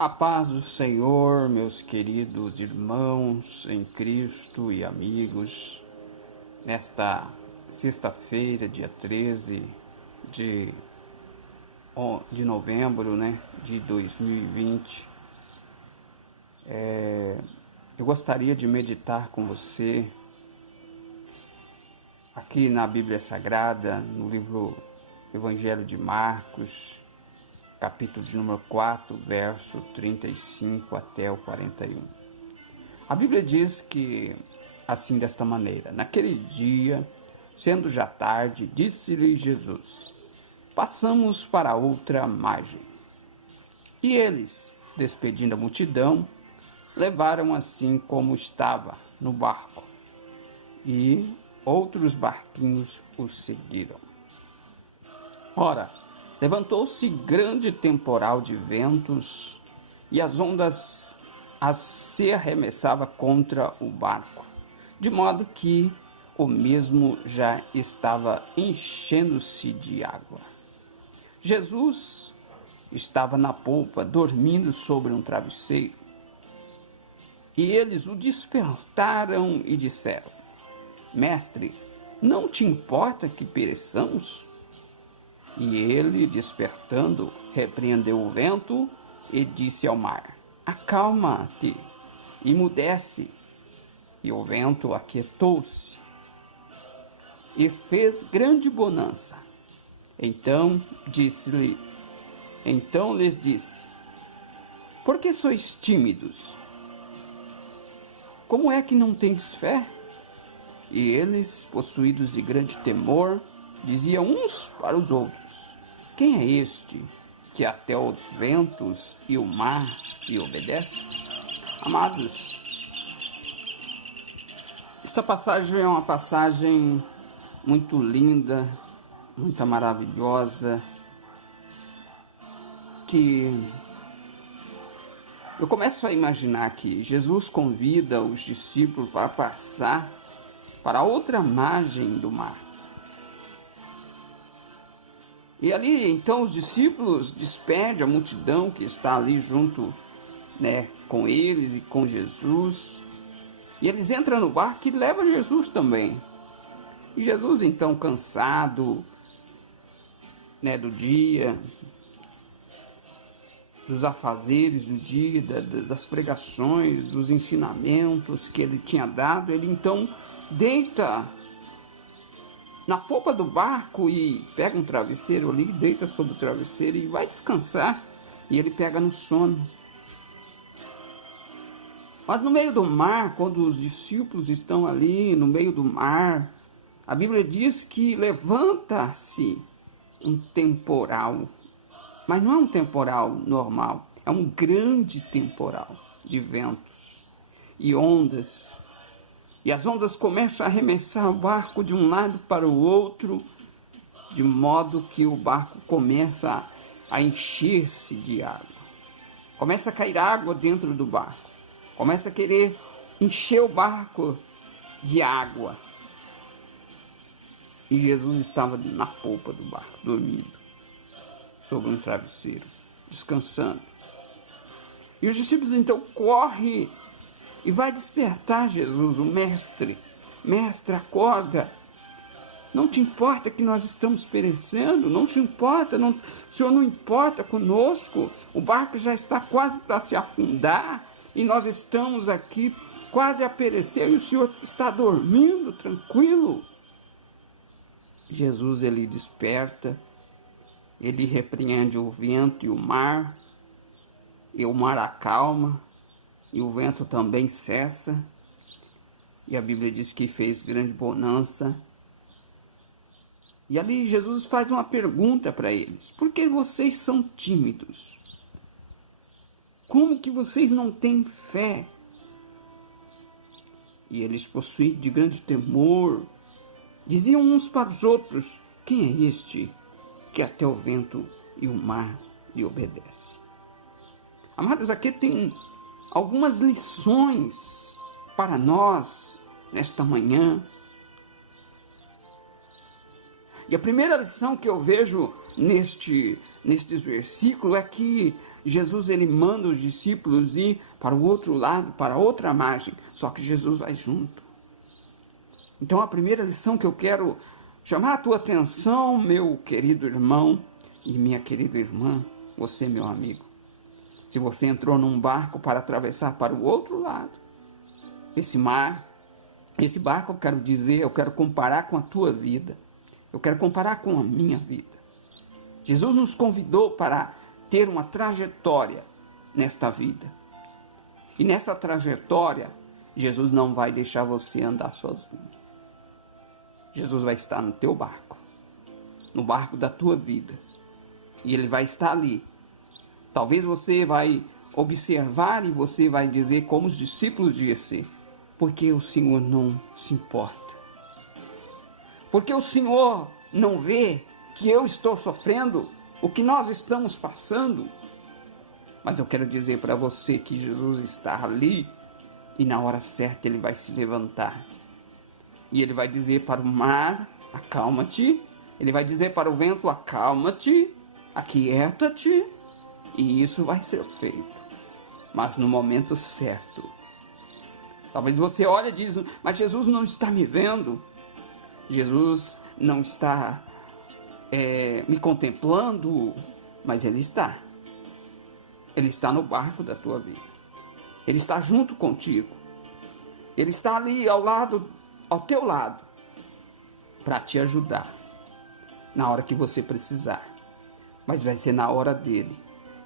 A paz do Senhor, meus queridos irmãos em Cristo e amigos, nesta sexta-feira, dia 13 de, de novembro, de 2020, eu gostaria de meditar com você aqui na Bíblia Sagrada, no livro Evangelho de Marcos, capítulo de número 4, verso 35 até o 41. A Bíblia diz que, assim desta maneira, naquele dia, sendo já tarde, disse-lhe Jesus: passamos para outra margem. E eles, despedindo a multidão, levaram assim como estava no barco, e outros barquinhos o seguiram. Ora, levantou-se grande temporal de ventos, e as ondas se arremessavam contra o barco, de modo que o mesmo já estava enchendo-se de água. Jesus estava na polpa, dormindo sobre um travesseiro. E eles o despertaram e disseram: Mestre, não te importa que pereçamos? E ele, despertando, repreendeu o vento e disse ao mar: acalma-te, emudece. E o vento aquietou-se e fez grande bonança. Então lhes disse: por que sois tímidos? Como é que não tendes fé? E eles, possuídos de grande temor, diziam uns para os outros: quem é este que até os ventos e o mar lhe obedece? Amados, esta passagem é uma passagem muito linda, muito maravilhosa, que eu começo a imaginar que Jesus convida os discípulos para passar para outra margem do mar. E ali, então, os discípulos despedem a multidão que está ali junto, com eles e com Jesus. E eles entram no barco e levam Jesus também. E Jesus, então, cansado, do dia, dos afazeres do dia, das pregações, dos ensinamentos que ele tinha dado, ele então deita na polpa do barco e pega um travesseiro ali, deita sobre o travesseiro e vai descansar. E ele pega no sono. Mas no meio do mar, quando os discípulos estão ali no meio do mar, a Bíblia diz que levanta-se um temporal. Mas não é um temporal normal, é um grande temporal de ventos e ondas. E as ondas começam a arremessar o barco de um lado para o outro, de modo que o barco começa a encher-se de água. Começa a cair água dentro do barco. Começa a querer encher o barco de água. E Jesus estava na polpa do barco, dormindo sobre um travesseiro, descansando. E os discípulos então correm e vai despertar Jesus, o mestre. Mestre, acorda. Não te importa que nós estamos perecendo? Não te importa? O Senhor não importa conosco? O barco já está quase para se afundar e nós estamos aqui quase a perecer e o Senhor está dormindo, tranquilo. Jesus, ele desperta, ele repreende o vento e o mar acalma, e o vento também cessa, e a Bíblia diz que fez grande bonança. E ali Jesus faz uma pergunta para eles: por que vocês são tímidos? Como que vocês não têm fé? E eles, possuídos de grande temor, diziam uns para os outros: quem é este que até o vento e o mar lhe obedece? Amados, aqui tem algumas lições para nós nesta manhã. E a primeira lição que eu vejo nestes versículos é que Jesus ele manda os discípulos ir para o outro lado, para outra margem, só que Jesus vai junto. Então a primeira lição que eu quero chamar a tua atenção, meu querido irmão e minha querida irmã, você meu amigo, se você entrou num barco para atravessar para o outro lado, esse barco eu quero comparar com a tua vida, eu quero comparar com a minha vida. Jesus nos convidou para ter uma trajetória nesta vida. E nessa trajetória, Jesus não vai deixar você andar sozinho. Jesus vai estar no teu barco, no barco da tua vida. E Ele vai estar ali. Talvez você vai observar e você vai dizer como os discípulos disseram, porque o Senhor não se importa. Porque o Senhor não vê que eu estou sofrendo o que nós estamos passando. Mas eu quero dizer para você que Jesus está ali e na hora certa Ele vai se levantar. E Ele vai dizer para o mar, acalma-te. Ele vai dizer para o vento, acalma-te, aquieta-te. E isso vai ser feito. Mas no momento certo. Talvez você olhe e diz, mas Jesus não está me vendo. Jesus não está me contemplando, mas Ele está. Ele está no barco da tua vida. Ele está junto contigo. Ele está ali ao teu lado, para te ajudar na hora que você precisar. Mas vai ser na hora dele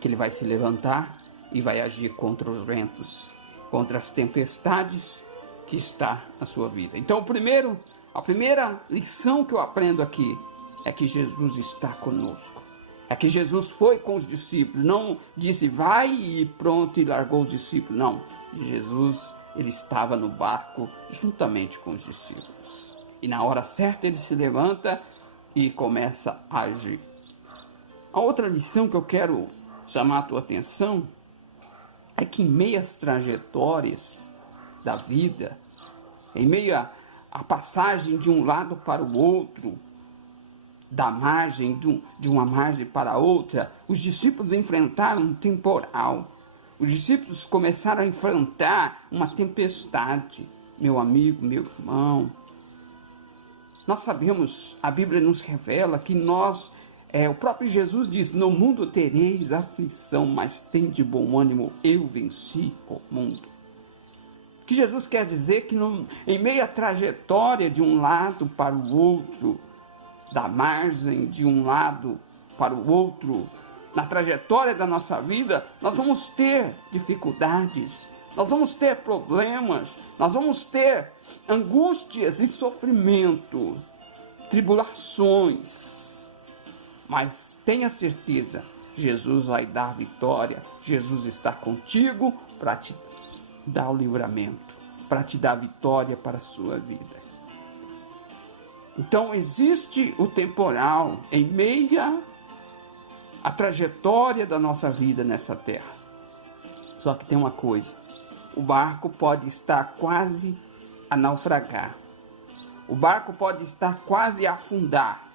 que Ele vai se levantar e vai agir contra os ventos, contra as tempestades que está na sua vida. Então a primeira lição que eu aprendo aqui é que Jesus está conosco. É que Jesus foi com os discípulos, não disse vai e pronto e largou os discípulos. Não, Jesus ele estava no barco juntamente com os discípulos. E na hora certa ele se levanta e começa a agir. A outra lição que eu quero chamar a tua atenção é que em meio às trajetórias da vida, em meio à passagem de um lado para o outro, da margem, de uma margem para outra, os discípulos enfrentaram um temporal. Os discípulos começaram a enfrentar uma tempestade. Meu amigo, meu irmão, nós sabemos, a Bíblia nos revela que o próprio Jesus diz, no mundo tereis aflição, mas tende bom ânimo, eu venci o mundo. O que Jesus quer dizer que em meio à trajetória de um lado para o outro, da margem de um lado para o outro, na trajetória da nossa vida, nós vamos ter dificuldades, nós vamos ter problemas, nós vamos ter angústias e sofrimento, tribulações. Mas tenha certeza, Jesus vai dar vitória, Jesus está contigo para te dar o livramento, para te dar vitória para a sua vida. Então existe o temporal em meio à trajetória da nossa vida nessa terra. Só que tem uma coisa, o barco pode estar quase a naufragar. O barco pode estar quase a afundar.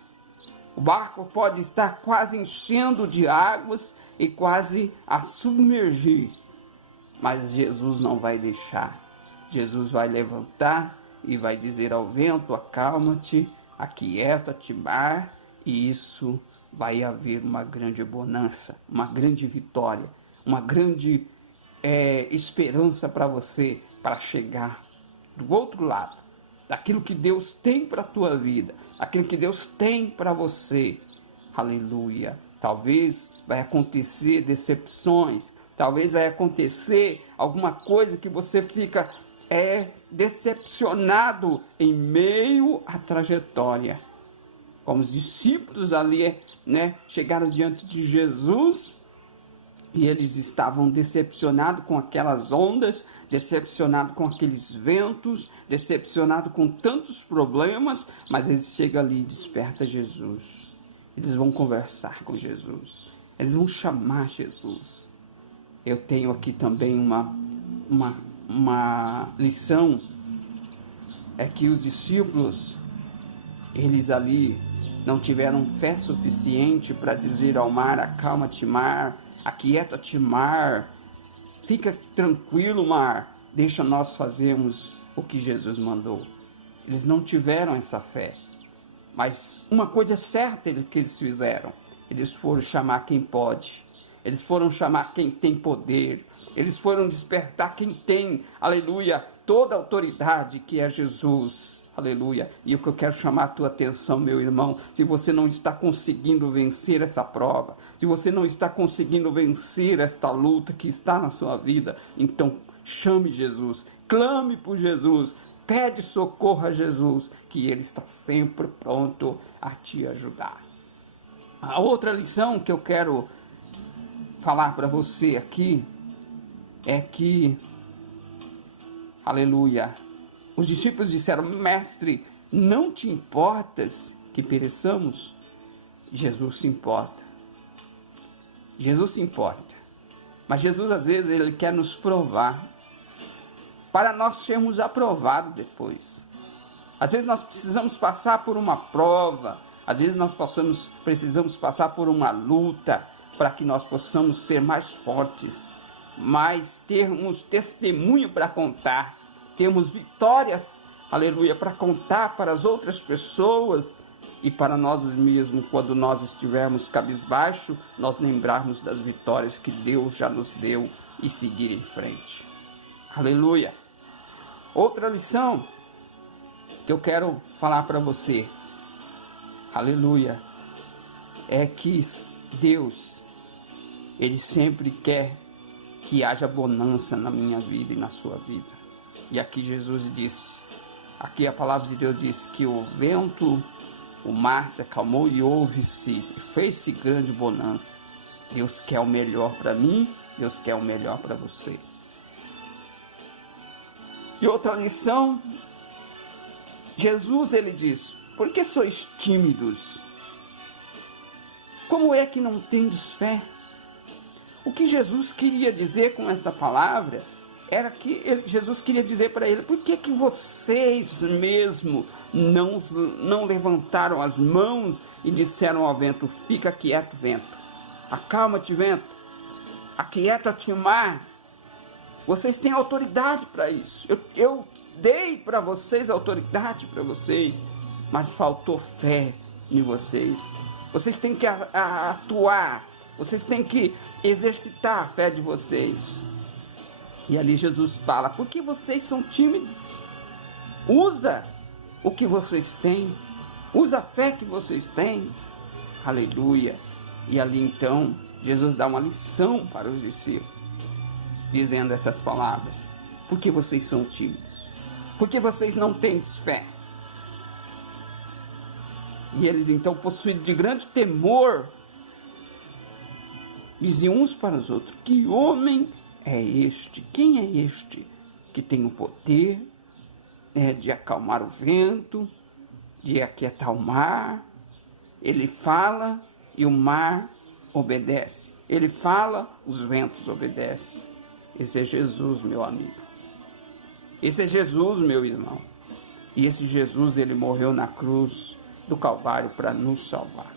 O barco pode estar quase enchendo de águas e quase a submergir. Mas Jesus não vai deixar. Jesus vai levantar e vai dizer ao vento, acalma-te, aquieta-te, mar, e isso vai haver uma grande bonança, uma grande vitória, uma grande esperança para você, para chegar do outro lado, daquilo que Deus tem para a tua vida, aquilo que Deus tem para você. Aleluia! Talvez vai acontecer decepções, talvez vai acontecer alguma coisa que você fica decepcionado em meio à trajetória. Como os discípulos ali, chegaram diante de Jesus e eles estavam decepcionados com aquelas ondas, decepcionados com aqueles ventos, decepcionados com tantos problemas, mas eles chegam ali e despertam Jesus. Eles vão conversar com Jesus, eles vão chamar Jesus. Eu tenho aqui também uma lição, é que os discípulos, eles ali não tiveram fé suficiente para dizer ao mar: acalma-te, mar, aquieta-te, mar, fica tranquilo, mar, deixa nós fazermos o que Jesus mandou. Eles não tiveram essa fé, mas uma coisa certa que eles fizeram: eles foram chamar quem pode, eles foram chamar quem tem poder, eles foram despertar quem tem, aleluia, toda a autoridade, que é Jesus. Aleluia. E o que eu quero chamar a tua atenção, meu irmão, se você não está conseguindo vencer essa prova, se você não está conseguindo vencer esta luta que está na sua vida, então chame Jesus, clame por Jesus, pede socorro a Jesus, que Ele está sempre pronto a te ajudar. A outra lição que eu quero falar para você aqui é que, aleluia, os discípulos disseram: mestre, não te importas que pereçamos? Jesus se importa. Jesus se importa. Mas Jesus, às vezes, Ele quer nos provar, para nós sermos aprovados depois. Às vezes nós precisamos passar por uma prova, às vezes nós precisamos passar por uma luta, para que nós possamos ser mais fortes, mas termos testemunho para contar, termos vitórias, aleluia, para contar para as outras pessoas e para nós mesmos. Quando nós estivermos cabisbaixo, nós lembrarmos das vitórias que Deus já nos deu e seguir em frente. Aleluia. Outra lição que eu quero falar para você, aleluia, é que Deus, Ele sempre quer que haja bonança na minha vida e na sua vida. E aqui Jesus disse, aqui a palavra de Deus diz que o vento, o mar se acalmou e houve-se, e fez-se grande bonança. Deus quer o melhor para mim, Deus quer o melhor para você. E outra lição, Jesus, Ele diz: por que sois tímidos? Como é que não tendes fé? O que Jesus queria dizer com esta palavra era que Jesus queria dizer para ele: por que vocês mesmo não levantaram as mãos e disseram ao vento: fica quieto, vento, acalma-te, vento, aquieta-te, mar? Vocês têm autoridade para isso. Eu dei para vocês autoridade para vocês, mas faltou fé em vocês. Vocês têm que atuar, vocês têm que exercitar a fé de vocês. E ali Jesus fala: por que vocês são tímidos? Usa o que vocês têm, usa a fé que vocês têm. Aleluia. E ali então Jesus dá uma lição para os discípulos, dizendo essas palavras: por que vocês são tímidos? Por que vocês não têm fé? E eles então, possuídos de grande temor, diziam uns para os outros: que homem é este? Quem é este que tem o poder de acalmar o vento, de aquietar o mar? Ele fala e o mar obedece. Ele fala, os ventos obedecem. Esse é Jesus, meu amigo. Esse é Jesus, meu irmão. E esse Jesus, Ele morreu na cruz do Calvário para nos salvar.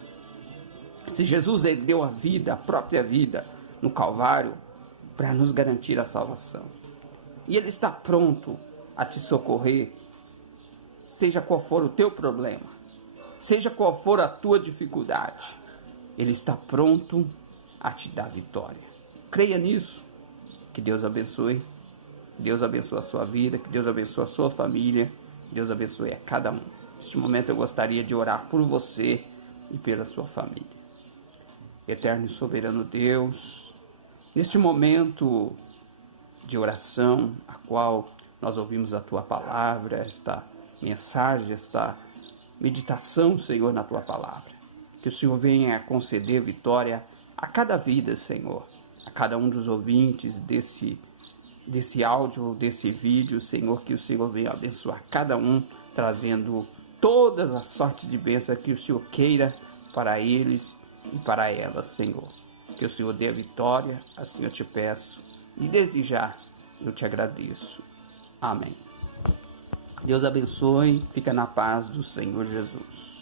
Esse Jesus, Ele deu a vida, a própria vida no Calvário, para nos garantir a salvação. E Ele está pronto a te socorrer, seja qual for o teu problema, seja qual for a tua dificuldade. Ele está pronto a te dar vitória. Creia nisso. Que Deus abençoe. Deus abençoe a sua vida, que Deus abençoe a sua família, que Deus abençoe a cada um. Neste momento eu gostaria de orar por você e pela sua família. Eterno e soberano Deus, neste momento de oração, a qual nós ouvimos a Tua palavra, esta mensagem, esta meditação, Senhor, na Tua palavra, que o Senhor venha conceder vitória a cada vida, Senhor, a cada um dos ouvintes desse áudio, desse vídeo, Senhor, que o Senhor venha abençoar cada um, trazendo todas as sortes de bênção que o Senhor queira para eles e para elas, Senhor. Que o Senhor dê a vitória, assim eu te peço, e desde já eu te agradeço. Amém. Deus abençoe, fica na paz do Senhor Jesus.